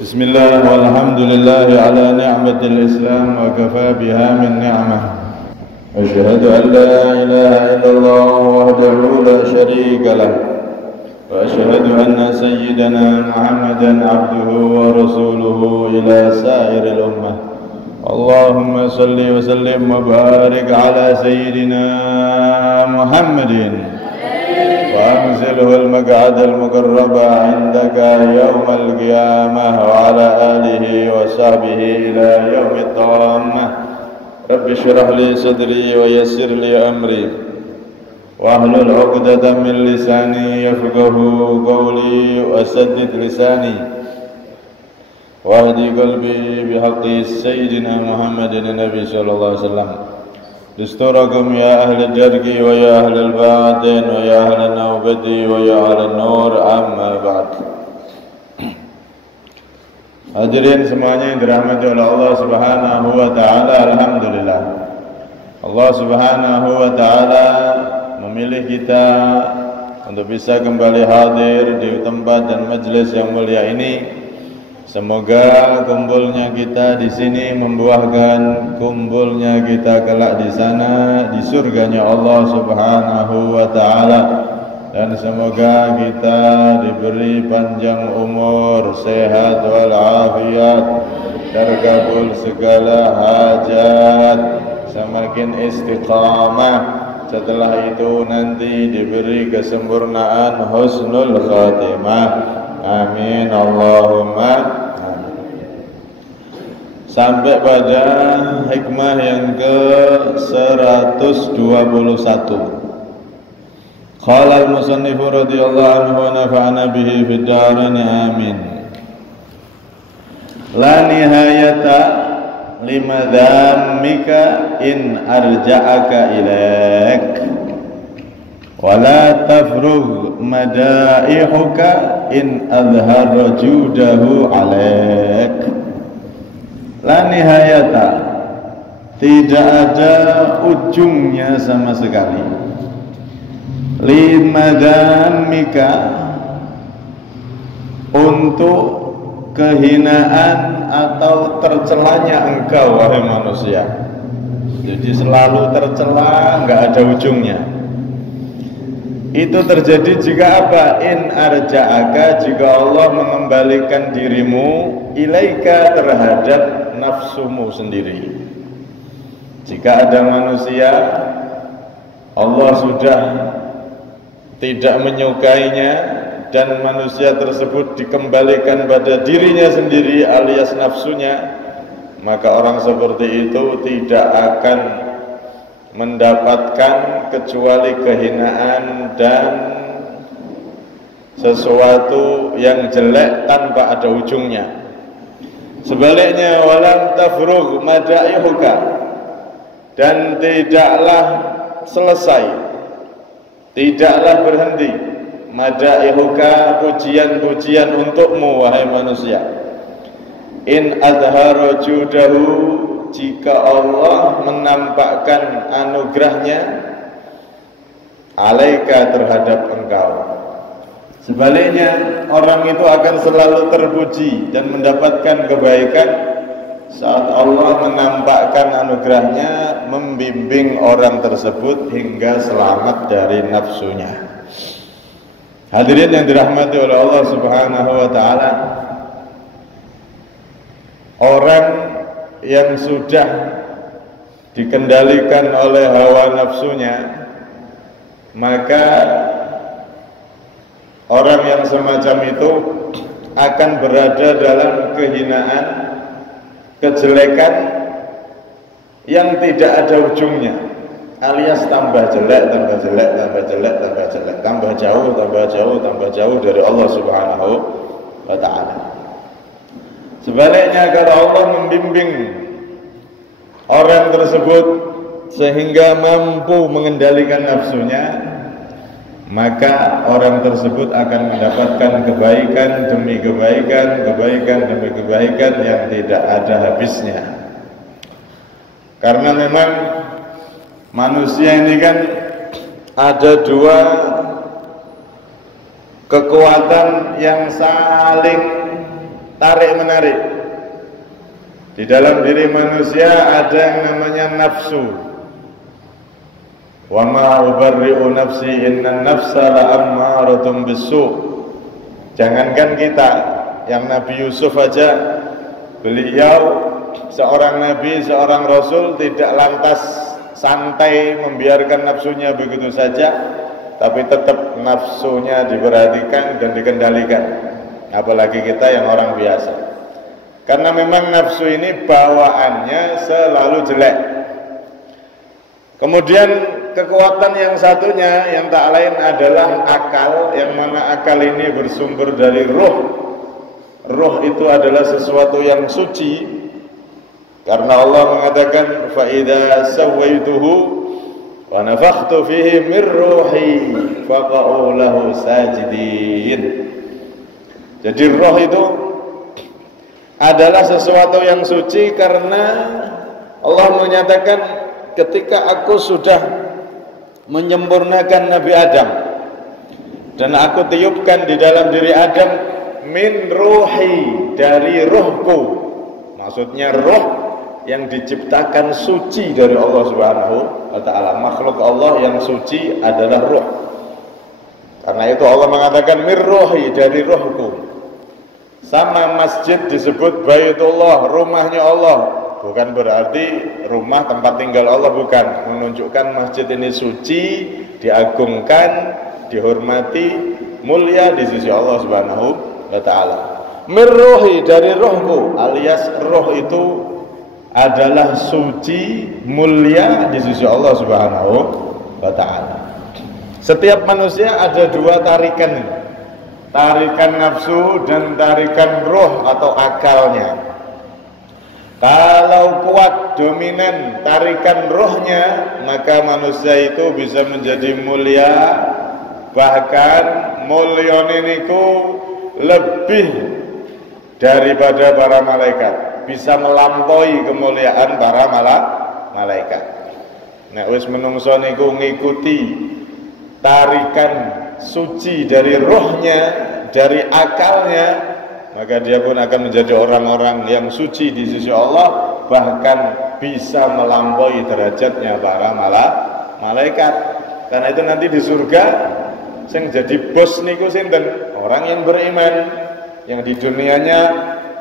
بسم الله والحمد لله على نعمة الإسلام وكفى بها من نعمة. أشهد أن لا إله إلا الله وحده لا شريك له، وأشهد أن سيدنا محمدا عبده ورسوله إلى سائر الأمة. اللهم صل وسلم وبارك على سيدنا محمد وأنزله المقعد المقرب عندك يوم القيامة وعلى آله وصحبه إلى يوم الطامة. رب اشرح لي صدري ويسر لي أمري واحلل عقدة من لساني يفقه قولي وسدد لساني واهدي قلبي بحق سيدنا محمد النبي صلى الله عليه وسلم. دستوركم يا أهل الجرق ويا أهل الباطن ويا أهل النوبة ويا أهل النور. Amma ba'd. Hadirin semuanya yang dirahmati oleh Allah Subhanahu wa taala, alhamdulillah. Allah Subhanahu wa taala memilih kita untuk bisa kembali hadir di tempat dan majelis yang mulia ini. Semoga kumpulnya kita di sini membuahkan kumpulnya kita kelak di sana, di surganya Allah Subhanahu wa taala. Dan semoga kita diberi panjang umur, sehat walafiat, terkabul segala hajat, semakin istiqamah. Setelah itu nanti diberi kesempurnaan husnul khatimah. Amin Allahumma amin. Sampai pada hikmah yang ke-121. Qala al-musannifu radhiyallahu anhu wa nafa'ana bihi fid dharain amin. La nihayata limadhammika in arja'aka ilaik wa la tafrugh madaihuka in adhara judahu alaik. La nihayata, tidak ada ujungnya sama sekali, limadhammika, untuk kehinaan atau tercelanya engkau wahai manusia. Jadi selalu tercela, enggak ada ujungnya. Itu terjadi jika apa? In arja'aka, jika Allah mengembalikan dirimu ilaika, terhadap nafsumu sendiri. Jika ada manusia Allah sudah tidak menyukainya dan manusia tersebut dikembalikan pada dirinya sendiri alias nafsunya, maka orang seperti itu tidak akan mendapatkan kecuali kehinaan dan sesuatu yang jelek tanpa ada ujungnya. Sebaliknya, walam tafrugh madaihuka, dan tidaklah selesai, tidaklah berhenti, madaihuka, pujian-pujian untukmu wahai manusia. In adhara judahu, jika Allah menampakkan anugerahnya alaika, terhadap engkau. Sebaliknya, orang itu akan selalu terpuji dan mendapatkan kebaikan saat Allah menampakkan anugerahnya, membimbing orang tersebut hingga selamat dari nafsunya. Hadirin yang dirahmati oleh Allah Subhanahu wa taala, orang yang sudah dikendalikan oleh hawa nafsunya, maka orang yang semacam itu akan berada dalam kehinaan, kejelekan yang tidak ada ujungnya, alias tambah jelek, tambah jelek, tambah jelek, tambah jelek, tambah jauh, tambah jauh, tambah jauh dari Allah Subhanahu wa ta'ala. Sebaliknya, kalau Allah membimbing orang tersebut sehingga mampu mengendalikan nafsunya, maka orang tersebut akan mendapatkan kebaikan demi kebaikan, kebaikan demi kebaikan yang tidak ada habisnya. Karena memang manusia ini kan ada dua kekuatan yang saling tarik-menarik. Di dalam diri manusia ada yang namanya nafsu. Wa ma ubarri'u nafsi innan nafsa la'ammaratun bis-su'. Jangankan kita, yang Nabi Yusuf aja, beliau seorang nabi, seorang rasul tidak lantas santai membiarkan nafsunya begitu saja, tapi tetap nafsunya diperhatikan dan dikendalikan. Apalagi kita yang orang biasa. Karena memang nafsu ini bawaannya selalu jelek. Kemudian kekuatan yang satunya yang tak lain adalah akal, yang mana akal ini bersumber dari ruh. Ruh itu adalah sesuatu yang suci, karena Allah mengatakan fa idza sawaituhu wa nafakhtu fihi min ruhi faqa'u lahu sajidin. Jadi roh itu adalah sesuatu yang suci, karena Allah menyatakan ketika aku sudah menyempurnakan Nabi Adam dan aku tiupkan di dalam diri Adam min ruhi, dari ruhku, maksudnya ruh yang diciptakan suci dari Allah Subhanahu wa ta'ala. Makhluk Allah yang suci adalah ruh. Karena itu Allah mengatakan min ruhi, dari ruhku. Sama masjid disebut Baitullah, rumahnya Allah. Bukan berarti rumah tempat tinggal Allah, bukan. Menunjukkan masjid ini suci, diagungkan, dihormati, mulia di sisi Allah Subhanahu wa ta'ala. Min ruhi, dari rohku, alias roh itu adalah suci, mulia di sisi Allah Subhanahu wa ta'ala. Setiap manusia ada dua tarikan, tarikan nafsu dan tarikan roh atau akalnya. Kalau kuat dominan tarikan rohnya, maka manusia itu bisa menjadi mulia, bahkan mulyane niku lebih daripada para malaikat, bisa melampaui kemuliaan para malaikat. Nek wis menungso niku ngikuti tarikan suci dari rohnya, dari akalnya, maka dia pun akan menjadi orang-orang yang suci di sisi Allah, bahkan bisa melampaui derajatnya para malaikat. Karena itu nanti di surga sing jadi bos niku sinten? Orang yang beriman, yang di dunianya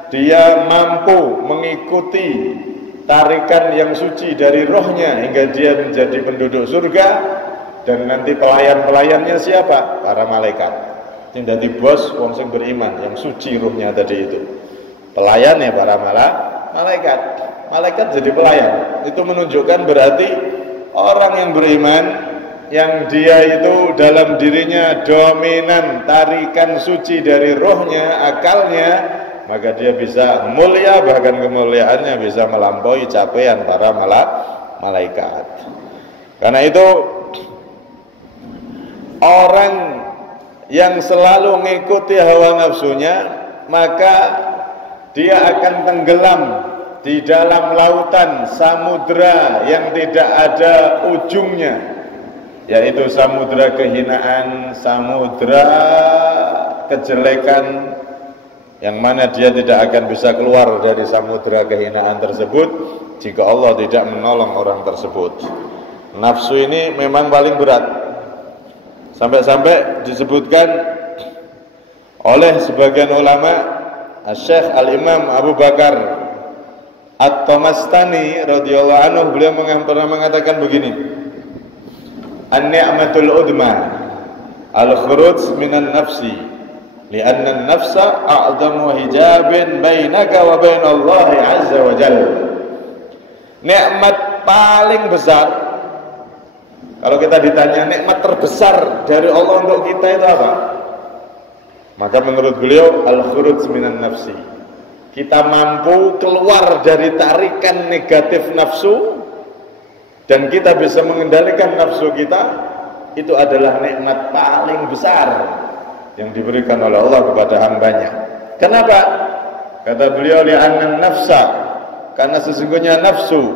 dia mampu mengikuti tarikan yang suci dari rohnya hingga dia menjadi penduduk surga. Dan nanti pelayan-pelayannya siapa? Para malaikat. Yang jadi bos wong sing beriman, yang suci ruhnya tadi itu. Pelayannya para malaikat. Malaikat jadi pelayan. Itu menunjukkan berarti orang yang beriman, yang dia itu dalam dirinya dominan tarikan suci dari rohnya, akalnya, maka dia bisa mulia, bahkan kemuliaannya bisa melampaui capaian para malaikat. Karena itu orang yang selalu mengikuti hawa nafsunya, maka dia akan tenggelam di dalam lautan samudra yang tidak ada ujungnya, yaitu samudra kehinaan, samudra kejelekan, yang mana dia tidak akan bisa keluar dari samudra kehinaan tersebut jika Allah tidak menolong orang tersebut. Nafsu ini memang paling berat. Sampai-sampai disebutkan oleh sebagian ulama, Syekh Al-Imam Abu Bakar At-Tamastani radhiyallahu anhu, beliau pernah mengatakan begini: An-ni'matul udma al-khuruj minan nafsi li'anna an-nafsa a'zamu hijabin bainaka wa bainallahi azza wa jalla. Nikmat paling besar, kalau kita ditanya nikmat terbesar dari Allah untuk kita itu apa? Maka menurut beliau al-khuruj minan nafsi. Kita mampu keluar dari tarikan negatif nafsu dan kita bisa mengendalikan nafsu kita. Itu adalah nikmat paling besar yang diberikan oleh Allah kepada hambanya. Kenapa? Kata beliau, li'anna nafsa, karena sesungguhnya nafsu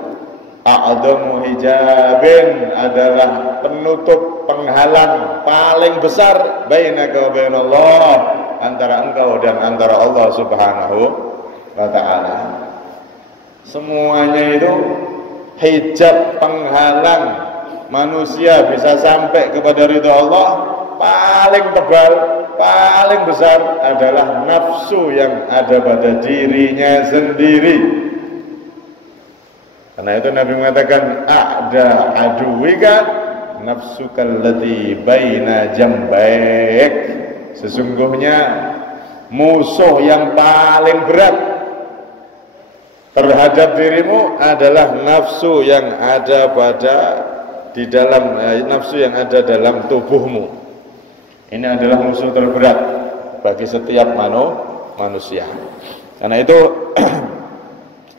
a'adhamu hijabin, adalah penutup penghalang paling besar bainaka wa bainallah, antara engkau dan antara Allah Subhanahu wa ta'ala. Semuanya itu hijab penghalang manusia bisa sampai kepada ridha Allah paling tebal, paling besar adalah nafsu yang ada pada dirinya sendiri. Karena itu Nabi mengatakan ada aduwika nafsukal lati baina jambaik. Sesungguhnya musuh yang paling berat terhadap dirimu adalah nafsu yang ada pada di dalam nafsu yang ada dalam tubuhmu. Ini adalah musuh terberat bagi setiap manusia. Karena itu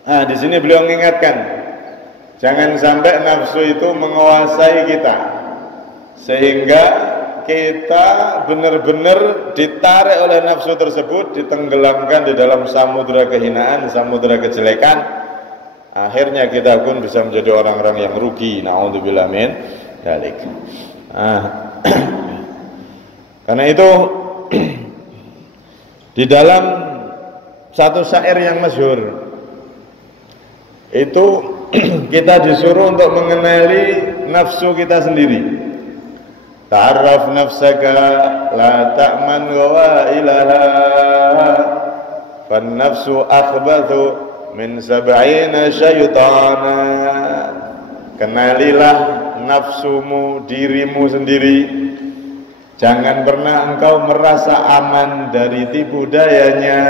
di sini beliau mengingatkan, jangan sampai nafsu itu menguasai kita sehingga kita benar-benar ditarik oleh nafsu tersebut, ditenggelamkan di dalam samudera kehinaan, samudera kejelekan. Akhirnya kita pun bisa menjadi orang-orang yang rugi. Na'udzubillah min dzalik. Karena itu di dalam satu syair yang masyhur itu kita disuruh untuk mengenali nafsu kita sendiri. Ta'arraf nafsaka la ta'man gawailaha fan nafsu akhbathu min sab'ina syaitana. Kenalilah nafsumu, dirimu sendiri. Jangan pernah engkau merasa aman dari tipu dayanya,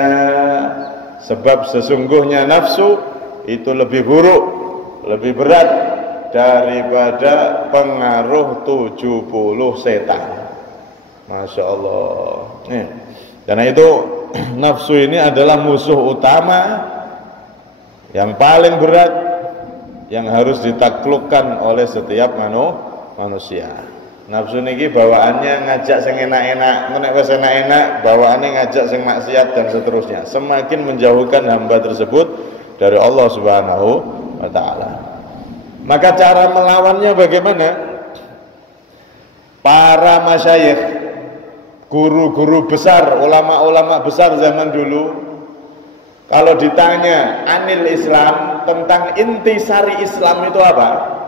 sebab sesungguhnya nafsu itu lebih buruk, lebih berat daripada pengaruh 70 setan. Masya Allah. Karena itu nafsu ini adalah musuh utama yang paling berat yang harus ditaklukkan oleh setiap manusia. Nafsu niki bawaannya ngajak sing enak-enak, nek wis enak-enak bawaannya ngajak sing maksiat dan seterusnya. Semakin menjauhkan hamba tersebut dari Allah Subhanahu wa taala. Maka cara melawannya bagaimana? Para masyayikh, guru-guru besar, ulama-ulama besar zaman dulu, kalau ditanya anil Islam, tentang intisari Islam itu apa?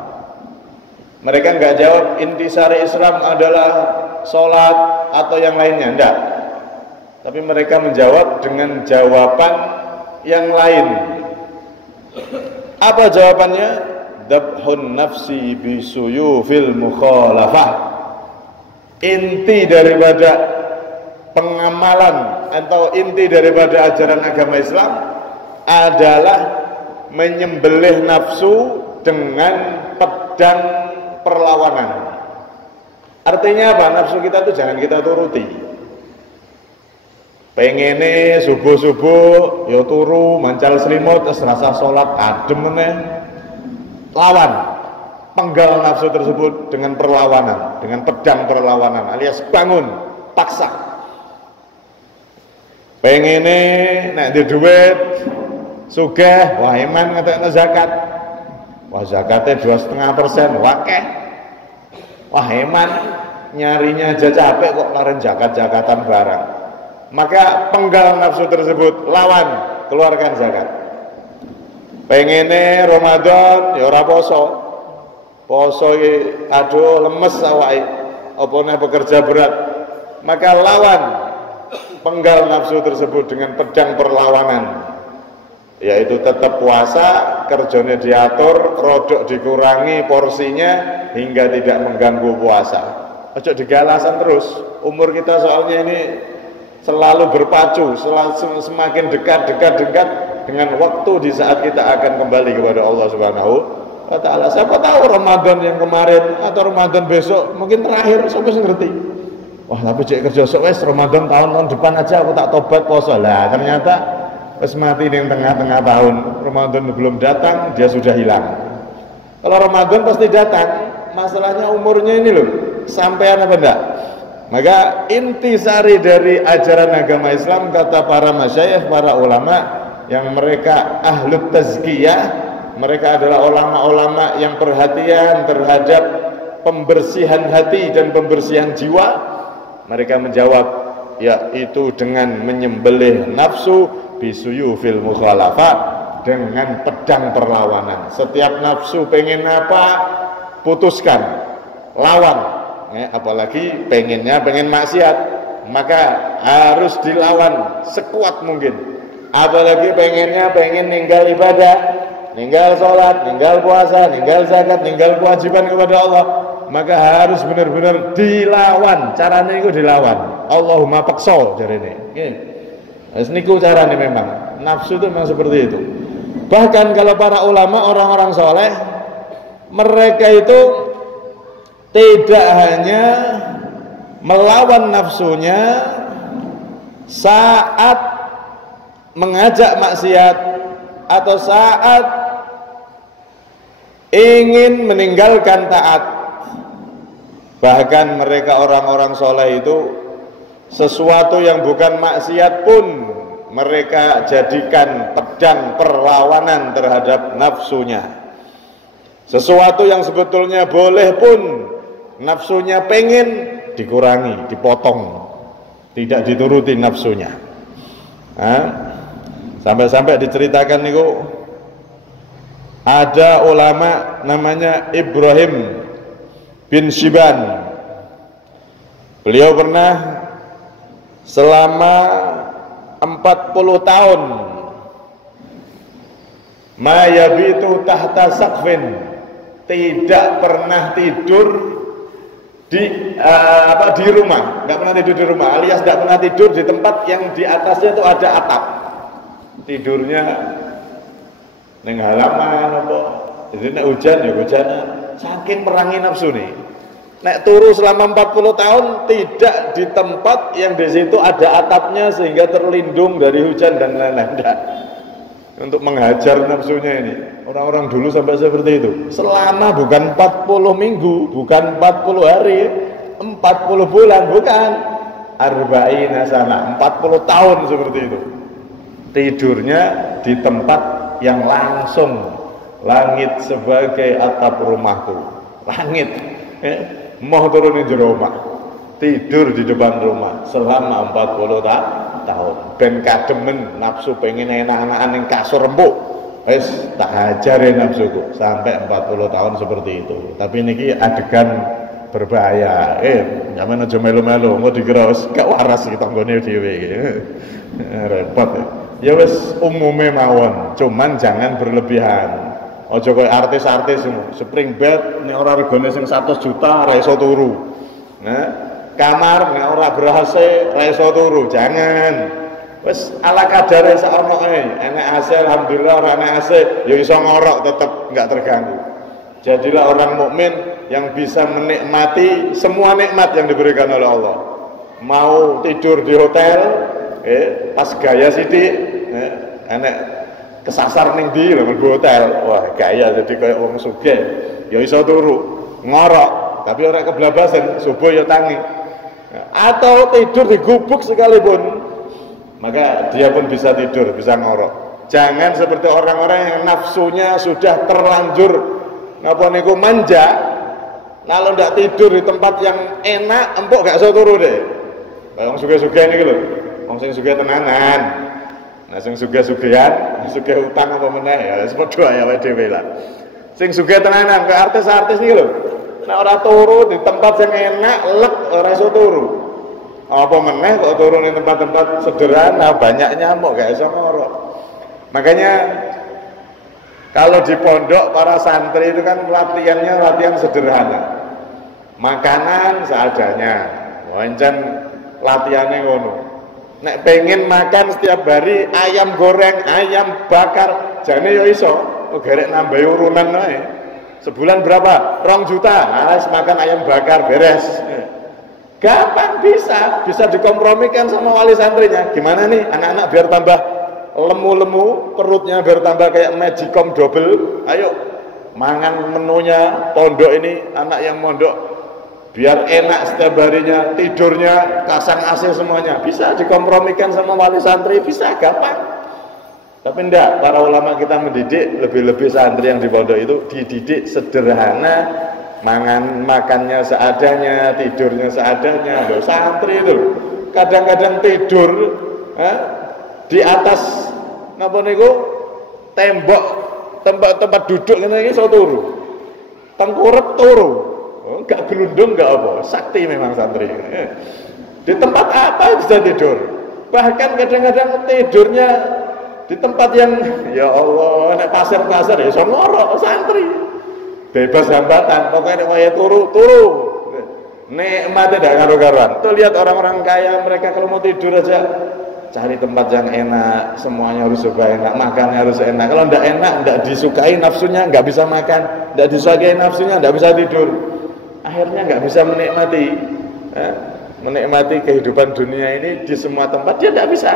Mereka nggak jawab intisari Islam adalah sholat atau yang lainnya, enggak. Tapi mereka menjawab dengan jawaban yang lain. Apa jawabannya? Dabhun nafsi bisuyufil mukhalafah. Inti daripada pengamalan atau inti daripada ajaran agama Islam adalah menyembelih nafsu dengan pedang perlawanan. Artinya apa? Nafsu kita itu jangan kita turuti. Pengene subuh-subuh ya turu mancal selimut terus rasa salat adem meneh. Lawan, penggal nafsu tersebut dengan perlawanan, dengan pedang perlawanan alias bangun, paksa. Pengene nek di duit sugih, wah iman ngetekno zakat. Wah zakatnya 2,5%, wakeh. Wah iman nyarinya aja capek kok laren zakat-zakatan barang. Maka penggal nafsu tersebut, lawan, keluarkan zakat. Pengene Ramadan ya ora poso. Poso iki aduh lemes awake. Apa nek bekerja berat. Maka lawan, penggal nafsu tersebut dengan pedang perlawanan. Yaitu tetap puasa, kerjanya diatur, rodok dikurangi porsinya hingga tidak mengganggu puasa. Ojo digalasan terus. Umur kita soalnya ini selalu berpacu, semakin dekat dengan waktu di saat kita akan kembali kepada Allah Subhanahu wa taala. Siapa tahu Ramadan yang kemarin atau Ramadan besok mungkin terakhir, siapa sih ngerti. Wah, tapi cek kerja sok wes Ramadan tahun depan aja aku tak tobat poso. Lah, ternyata wes mati di tengah-tengah tahun. Ramadan belum datang, dia sudah hilang. Kalau Ramadan pasti datang. Masalahnya umurnya ini loh, sampean apa enggak? Maka intisari dari ajaran agama Islam kata para masyayikh, para ulama yang mereka ahlut tazkiyah, mereka adalah ulama-ulama yang perhatian terhadap pembersihan hati dan pembersihan jiwa. Mereka menjawab yaitu dengan menyembelih nafsu bisuyufil mukhalafah, dengan pedang perlawanan. Setiap nafsu pengen apa, putuskan, lawan. Apalagi pengen maksiat, maka harus dilawan sekuat mungkin. Apalagi pengen ninggal ibadah, ninggal sholat, ninggal puasa, ninggal zakat, ninggal kewajiban kepada Allah, maka harus benar-benar dilawan. Caranya itu dilawan. Allahumma paksa jarene. Niku caranya memang. Nafsu itu memang seperti itu. Bahkan kalau para ulama, orang-orang soleh, mereka itu tidak hanya melawan nafsunya saat mengajak maksiat atau saat ingin meninggalkan taat. Bahkan mereka orang-orang soleh itu sesuatu yang bukan maksiat pun mereka jadikan pedang perlawanan terhadap nafsunya. Sesuatu yang sebetulnya boleh pun nafsunya pengen, dikurangi, dipotong, tidak dituruti nafsunya. Sampai-sampai diceritakan niku, ada ulama namanya Ibrahim bin Shiban. Beliau pernah selama 40 tahun ma yabitu tahta saqfin, tidak pernah tidur di rumah, nggak pernah tidur di rumah, alias nggak pernah tidur di tempat yang di atasnya itu ada atap. Tidurnya neng halaman apa, jadi nek hujan ya hujanan, saking merangi nafsu nih. Nek turu selama 40 tahun tidak di tempat yang di situ ada atapnya sehingga terlindung dari hujan dan lain-lain. Untuk menghajar nafsunya ini. Orang-orang dulu sampai seperti itu. Selama bukan 40 minggu, bukan 40 hari, 40 bulan, bukan. Arba'ina sana, 40 tahun seperti itu. Tidurnya di tempat yang langsung langit sebagai atap rumahku. Langit. Mau turunin di rumah, tidur di depan rumah selama 40 tahun. Ben kademen nafsu pengen enak-enakan yang kasur empuk, tak hajarin nafsuku sampai 40 tahun seperti itu. Tapi niki adegan berbahaya. Jangan aja melu-melu, mau digeros gak waras kita nggone dhewe iki. Repot. Ya wis umume mawon, cuman jangan berlebihan. Ojo koyo artis-artis spring bed nek ora regane sing 100 juta ora iso turu. Kamar nek ora ber-AC ora iso turu, jangan. Wis ala kadare sakmono ae. Enek AC alhamdulillah, ora enek AC ya iso ngorok tetep enggak terganggu. Jadilah orang mukmin yang bisa menikmati semua nikmat yang diberikan oleh Allah. Mau tidur di hotel, pas gaya sithik, enek kesasar ning ndi lho mlebu hotel. Wah, gaya jadi kayak wong sugih. Ya iso turu, ngorok, tapi ora keblabasan, subuh ya tangi. Atau tidur di gubuk sekalipun, maka dia pun bisa tidur, bisa ngorok. Jangan seperti orang-orang yang nafsunya sudah terlanjur napa niku manja. Kalau ndak tidur di tempat yang enak, empuk gak iso turu deh. Kayak wong sugih-sugih niki lho. Wong sing sugih tenanan. Nah, sing sugih-sugihan, sugih utang apa meneh ya wis padha ya wae dhewe lah. Sing sugih tenanan kayak artis-artis iki lho. Nek ora turu di tempat yang enak, lek ora iso turu. Apa meneh kok turu di tempat-tempat sederhana, banyak nyamuk gak iso ngorok. Makanya kalau di pondok para santri itu kan latihannya latihan sederhana. Makanan seadanya. Wancen latihannya ngono. Nek pengen makan setiap hari ayam goreng, ayam bakar, jane yo iso, gerek nambahi urunan ae. Sebulan berapa? 2 juta. Harus makan ayam bakar beres. Gampang bisa dikompromikan sama wali santrinya. Gimana nih anak-anak biar tambah lemu-lemu, perutnya biar tambah kayak magicom double. Ayo mangan menunya pondok ini, anak yang mondok biar enak setiap harinya, tidurnya pasang AC semuanya, bisa dikompromikan sama wali santri, bisa gampang. Tapi enggak, para ulama kita mendidik, lebih-lebih santri yang di pondok itu dididik sederhana, makannya seadanya, tidurnya seadanya. Loh, santri itu kadang-kadang tidur di atas napa niku tembok tempat duduk ngene iki iso turu. Tengkurep turu. Enggak gelundung enggak apa. Sakti memang santri. Di tempat apa bisa tidur? Bahkan kadang-kadang tidurnya di tempat yang ya Allah, nek pasir-pasir ya iso ngorok santri. Bebas hambatan, pokoknya kaya turu. Nikmat tidak karu-karuan. Tuh lihat orang-orang kaya, mereka kalau mau tidur aja cari tempat yang enak, semuanya harus serba enak, makannya harus enak. Kalau enggak enak, enggak disukai nafsunya, enggak bisa makan, enggak disukai nafsunya, enggak bisa tidur. Akhirnya enggak bisa menikmati kehidupan dunia ini di semua tempat, dia enggak bisa.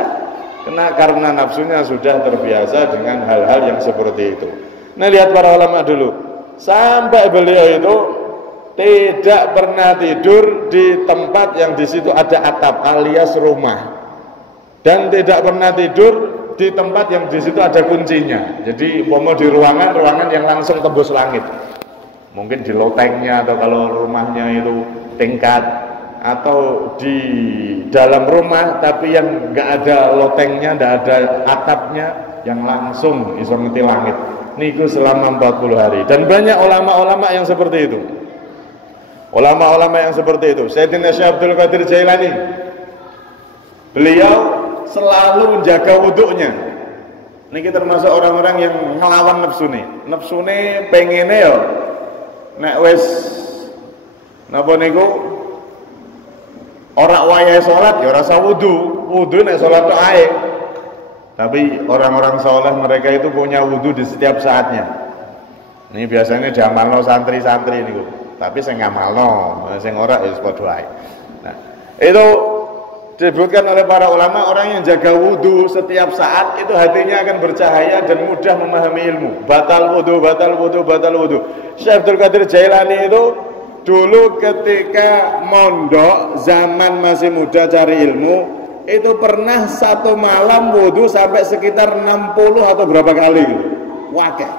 Karena nafsunya sudah terbiasa dengan hal-hal yang seperti itu. Nah, lihat para ulama dulu, sampai beliau itu tidak pernah tidur di tempat yang di situ ada atap alias rumah, dan tidak pernah tidur di tempat yang di situ ada kuncinya. Jadi mau di ruangan yang langsung tembus langit, mungkin di lotengnya, atau kalau rumahnya itu tingkat, atau di dalam rumah tapi yang enggak ada lotengnya, enggak ada atapnya, yang langsung iso ngeti langit. Niku selama 40 hari. Dan banyak ulama-ulama yang seperti itu. Ulama-ulama yang seperti itu. Sayyidina Syekh Abdul Qadir Jailani, beliau selalu menjaga wudhunya. Niki termasuk orang-orang yang ngelawan nafsune. Nafsune pengene ya nek wis napa niku ora wayahe salat ya ora usah wudu nek salat tok ae. Tapi orang-orang saleh mereka itu punya wudu di setiap saatnya. Ini biasanya diamalno santri-santri niku. Tapi sing ngamalno, sing ora ya padha ae. Nah, itu disebutkan oleh para ulama, orang yang jaga wudu setiap saat itu hatinya akan bercahaya dan mudah memahami ilmu. Batal wudu. Syekh Abdul Qadir Jailani itu dulu ketika mondok, zaman masih muda cari ilmu, itu pernah satu malam wudu sampai sekitar 60 atau berapa kali gitu. Wakeh.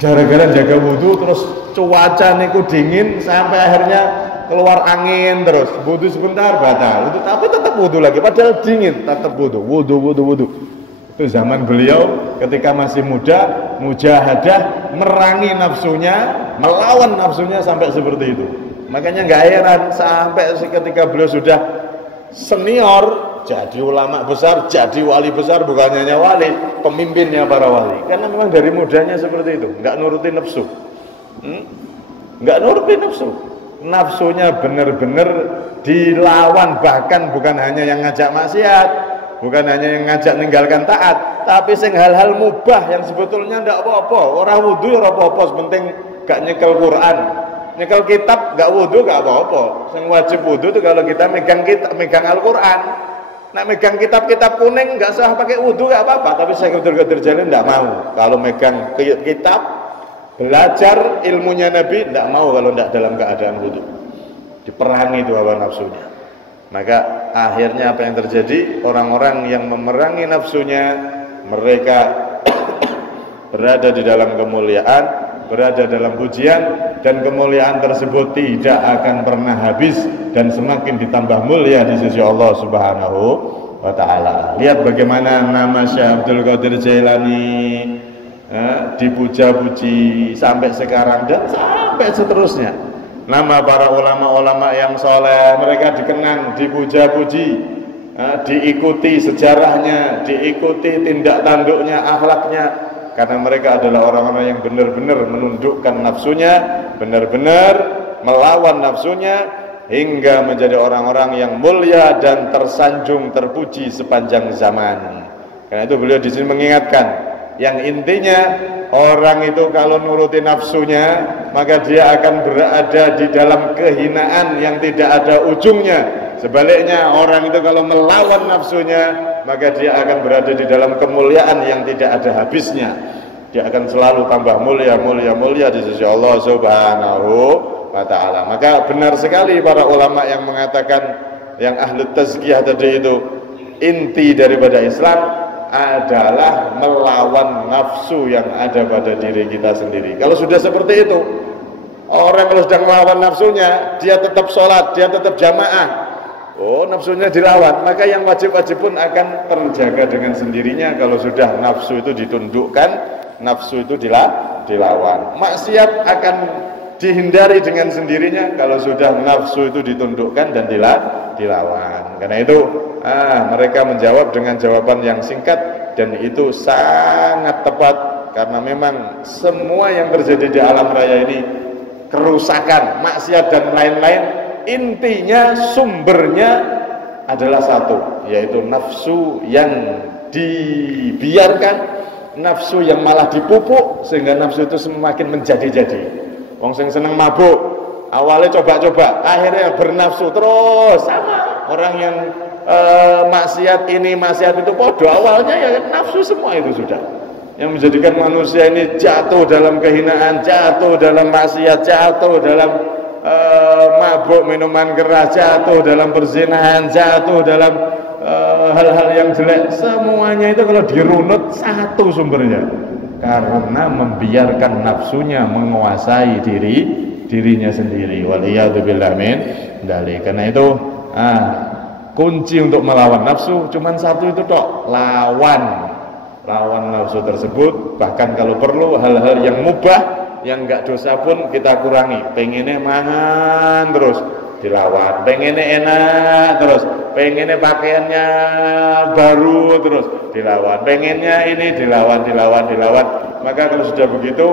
Gara-gara jaga wudu terus cuaca niku dingin sampai akhirnya keluar angin terus. Wudu sebentar batal. Itu tapi tetap wudu lagi padahal dingin, tetap wudu. Itu zaman beliau ketika masih muda, mujahadah, merangi nafsunya, melawan nafsunya sampai seperti itu. Makanya nggak heran sampai ketika beliau sudah senior, jadi ulama besar, jadi wali besar, bukannya hanya wali, pemimpinnya para wali. Karena memang dari mudanya seperti itu, nggak nurutin nafsu, nggak nurutin nafsu. Nafsunya benar-benar dilawan, bahkan bukan hanya yang ngajak maksiat, bukan hanya yang ngajak meninggalkan taat, tapi sing hal-hal mubah yang sebetulnya ndak apa-apa. Orang wudu ya apa-apa, penting gak nyekel Quran, nyekel kitab gak wudu gak apa-apa. Sing wajib wudu itu kalau kita megang kitab, megang Al-Quran. Nak megang kitab-kitab kuning gak usah pakai wudu gak apa-apa. Tapi saya Abdul Jalil ndak mau. Kalau megang kitab, belajar ilmunya Nabi, ndak mau kalau ndak dalam keadaan wudu. Diperangi itu hawa nafsunya. Maka akhirnya apa yang terjadi? Orang-orang yang memerangi nafsunya, mereka berada di dalam kemuliaan, berada dalam pujian, dan kemuliaan tersebut tidak akan pernah habis dan semakin ditambah mulia di sisi Allah Subhanahu wa ta'ala. Lihat bagaimana nama Syekh Abdul Qadir Jailani dipuja-puji sampai sekarang dan sampai seterusnya. Nama para ulama-ulama yang soleh, mereka dikenang, dipuja-puji, diikuti sejarahnya, diikuti tindak tanduknya, akhlaknya, karena mereka adalah orang-orang yang benar-benar menundukkan nafsunya, benar-benar melawan nafsunya, hingga menjadi orang-orang yang mulia dan tersanjung, terpuji sepanjang zaman. Karena itu beliau di sini mengingatkan, yang intinya orang itu kalau nuruti nafsunya, maka dia akan berada di dalam kehinaan yang tidak ada ujungnya. Sebaliknya orang itu kalau melawan nafsunya, maka dia akan berada di dalam kemuliaan yang tidak ada habisnya. Dia akan selalu tambah mulia di sisi Allah Subhanahu wa ta'ala. Maka benar sekali para ulama yang mengatakan, yang ahli tazkiyah tadi itu, inti daripada Islam adalah melawan nafsu yang ada pada diri kita sendiri. Kalau sudah seperti itu, orang kalau sedang melawan nafsunya, dia tetap sholat, dia tetap jamaah, Oh, nafsunya dilawan, maka yang wajib-wajib pun akan terjaga dengan sendirinya kalau sudah nafsu itu ditundukkan, nafsu itu dilawan. Maksiat akan dihindari dengan sendirinya kalau sudah nafsu itu ditundukkan dan dilawan. Karena itu mereka menjawab dengan jawaban yang singkat, dan itu sangat tepat, karena memang semua yang terjadi di alam raya ini, kerusakan, maksiat dan lain-lain, intinya sumbernya adalah satu, yaitu nafsu yang dibiarkan, nafsu yang malah dipupuk sehingga nafsu itu semakin menjadi-jadi. Wong sing seneng mabuk, awalnya coba-coba, akhirnya bernafsu terus. Sama orang yang maksiat ini, maksiat itu, podo awalnya ya nafsu semua itu sudah. Yang menjadikan manusia ini jatuh dalam kehinaan, jatuh dalam maksiat, jatuh dalam mabuk minuman keras, jatuh dalam perzinahan, jatuh dalam hal-hal yang jelek. Semuanya itu kalau dirunut satu sumbernya, karena membiarkan nafsunya menguasai dirinya sendiri. Waliyadzubillah min dzalik. Karena itu kunci untuk melawan nafsu cuman satu itu tok, lawan nafsu tersebut. Bahkan kalau perlu hal-hal yang mubah, yang enggak dosa pun kita kurangi. Pengennya mangan terus dilawan, pengennya enak terus, pengennya pakaiannya baru terus dilawan, pengennya ini dilawan. Maka kalau sudah begitu,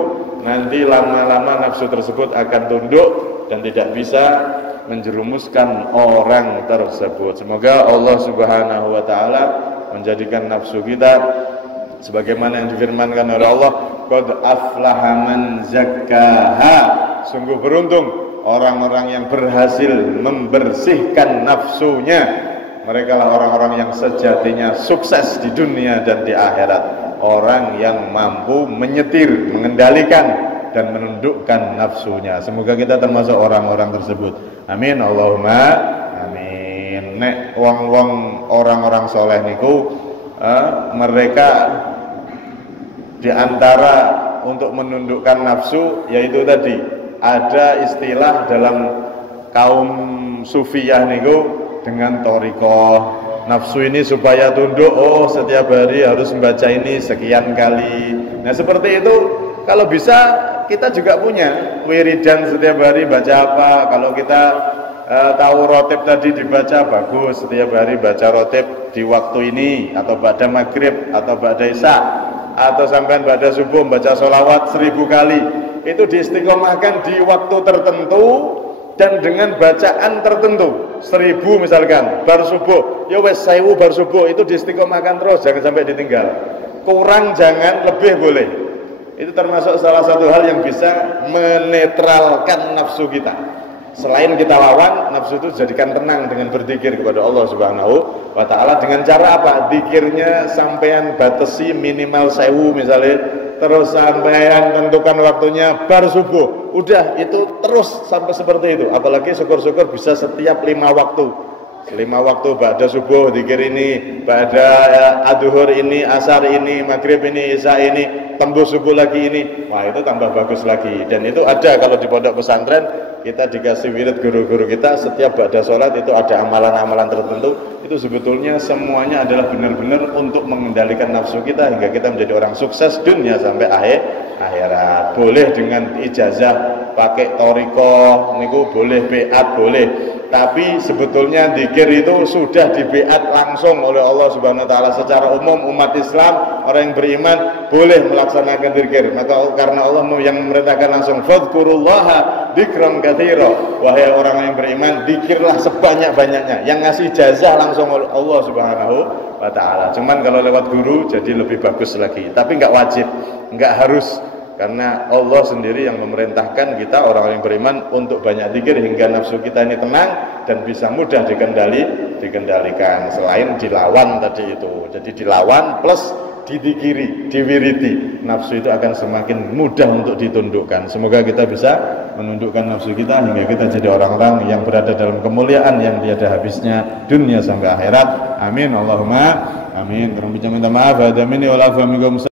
nanti lama-lama nafsu tersebut akan tunduk dan tidak bisa menjerumuskan orang tersebut. Semoga Allah Subhanahu wa taala menjadikan nafsu kita sebagaimana yang difirmankan oleh Allah, qad aflaha man zakkaha, sungguh beruntung orang-orang yang berhasil membersihkan nafsunya. Mereka lah orang-orang yang sejatinya sukses di dunia dan di akhirat. Orang yang mampu menyetir, mengendalikan dan menundukkan nafsunya. Semoga kita termasuk orang-orang tersebut. Amin Allahumma amin. Nek wong-wong orang-orang soleh niku mereka diantara untuk menundukkan nafsu, yaitu tadi ada istilah dalam kaum sufiyah niku dengan thariqah. Nafsu ini supaya tunduk, setiap hari harus membaca ini sekian kali. Nah seperti itu, kalau bisa kita juga punya wiridan setiap hari baca apa. Kalau kita tahu rotib tadi dibaca, bagus, setiap hari baca rotib di waktu ini, atau pada maghrib, atau pada isya, atau sampai pada subuh baca sholawat 1000 kali. Itu diistiqomahkan di waktu tertentu dan dengan bacaan tertentu. 1000 misalkan bar subuh, ya wes 1000 bar subuh, itu diistiqomahkan terus, jangan sampai ditinggal. Kurang jangan, lebih boleh. Itu termasuk salah satu hal yang bisa menetralkan nafsu kita. Selain kita lawan, nafsu itu jadikan tenang dengan berzikir kepada Allah Subhanahu wa taala. Dengan cara apa? Zikirnya sampean batasi minimal 1000 misalnya, terus sampean tentukan waktunya bar subuh. Udah, itu terus sampai seperti itu. Apalagi syukur-syukur bisa setiap 5 waktu. 5 waktu, ba'da subuh zikir ini, ba'da adzuhur ini, asar ini, maghrib ini, isya ini, tembus subuh lagi ini. Wah, itu tambah bagus lagi. Dan itu ada kalau di pondok pesantren, kita dikasih wirid guru-guru kita, setiap ba'da sholat itu ada amalan-amalan tertentu. Itu sebetulnya semuanya adalah benar-benar untuk mengendalikan nafsu kita hingga kita menjadi orang sukses dunia sampai akhirat. Boleh dengan ijazah pakai thariqah niku, boleh beat boleh. Tapi sebetulnya zikir itu sudah dibeat langsung oleh Allah Subhanahu wa taala. Secara umum umat Islam, orang yang beriman boleh melaksanakan zikir. Maka karena Allah yang memerintahkan langsung, fadhkurullaha dzikran katsira. Wahai orang yang beriman, zikirlah sebanyak-banyaknya. Yang ngasih jazah langsung oleh Allah Subhanahu wa taala. Cuman kalau lewat guru jadi lebih bagus lagi. Tapi enggak wajib, enggak harus. Karena Allah sendiri yang memerintahkan kita orang yang beriman untuk banyak zikir hingga nafsu kita ini tenang dan bisa mudah dikendalikan. Selain dilawan tadi itu. Jadi dilawan plus didikiri, diwiriti, nafsu itu akan semakin mudah untuk ditundukkan. Semoga kita bisa menundukkan nafsu kita hingga kita jadi orang-orang yang berada dalam kemuliaan yang tiada habisnya dunia sampai akhirat. Amin Allahumma amin. Terima kasih, minta maaf. Ada minni wal afu minkum.